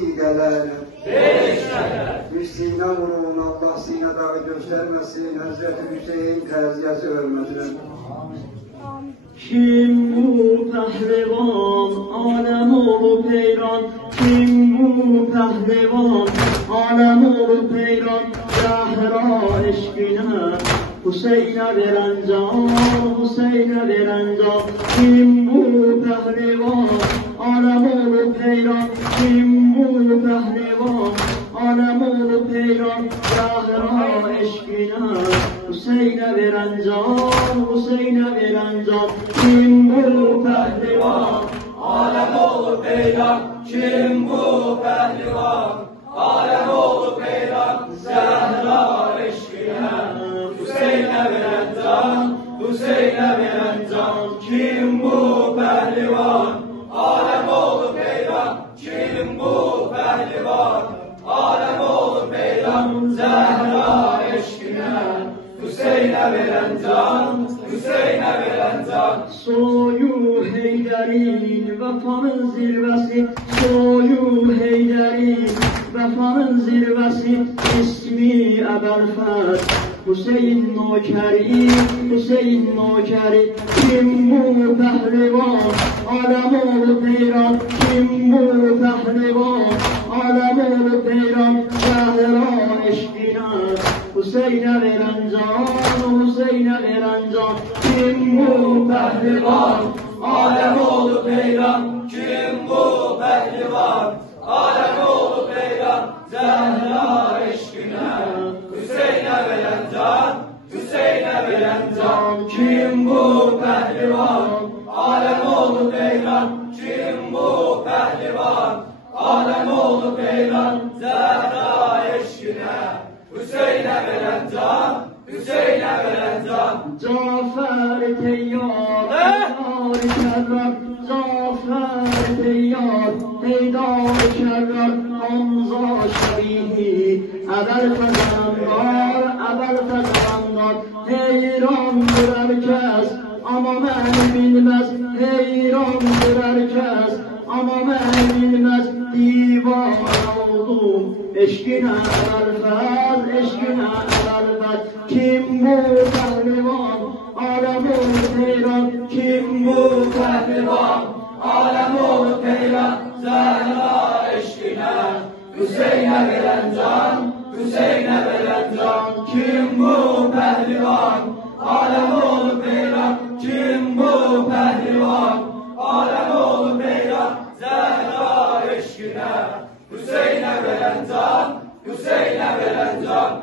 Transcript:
vesilelerle. Bir sine vurun, Allah sine dağı göstermesin, Hazreti Hüseyin teziyesi ölmesin. Kim bu pehlivan, alem olup heyran? Kim bu pehlivan, alem olup heyran? Zahra eşkine, Hüseyin'e veren can, Hüseyin'e veren can. Kim bu pehlivan, alem olup heyran? Kim bu pehlivan, alem olup heyran? Zahra eşkine, Hüseyin'e veren can, Hüseyin'e veren can. Kim bu pehlivan, Alem olup heyran, kim bu pehlivan? Alem olup heyran, Zehra eşkine, Hüseyin'e veren can, Hüseyin'e veren can. Kim bu pehlivan? Alem olup heyran, kim bu pehlivan? Alem olup heyran, Zehra eşkine, Hüseyin'e veren can, Hüseyin'e veren can. Soyu Heyder'in vefanın zirvesi, soyu Heyder'in vefanın zirvesi. İsmi Ebelfet, Hüseyin Nokeri, Hüseyin Nokeri. Kim bu pehlivan, alem olup heyran? Kim bu pehlivan, alem olup heyran? Zehra eşkine, Hüseyin'e veren can, Hüseyin'e veren can. Kim bu pehlivan, Alem olup heyran, kim bu pehlivan? Alem olup heyran, Zehra eşkine, Hüseyin'e veren can, Hüseyin'e veren can. Kim bu pehlivan? Alem olup heyran, kim bu pehlivan? Alem olup heyran, Zehra eşkine, Hüseyin'e veren can, Hüseyin'e veren can. Cafer teyyar, Heydar kerrar. Cafer teyyar, Heydar kerrar. Hamza şebihi, ebel kazananlar, ebel kazananlar. Heyrandır herkes, ama ben bilmez. Heyrandır herkes, ama ben bilmez. Divane oldum, eşkine Ebelfet, eşkine Ebelfet. Kim bu pehlivan, alem olup heyran? Kim bu pehlivan? Alem olup heyran, Zehra eşkine, Hüseyin'e veren can, Hüseyin'e veren can. Kim bu pehlivan? Alem olup heyran, kim bu pehlivan? Alem olup heyran, Zehra eşkine, Hüseyin'e veren can, Hüseyin'e veren can.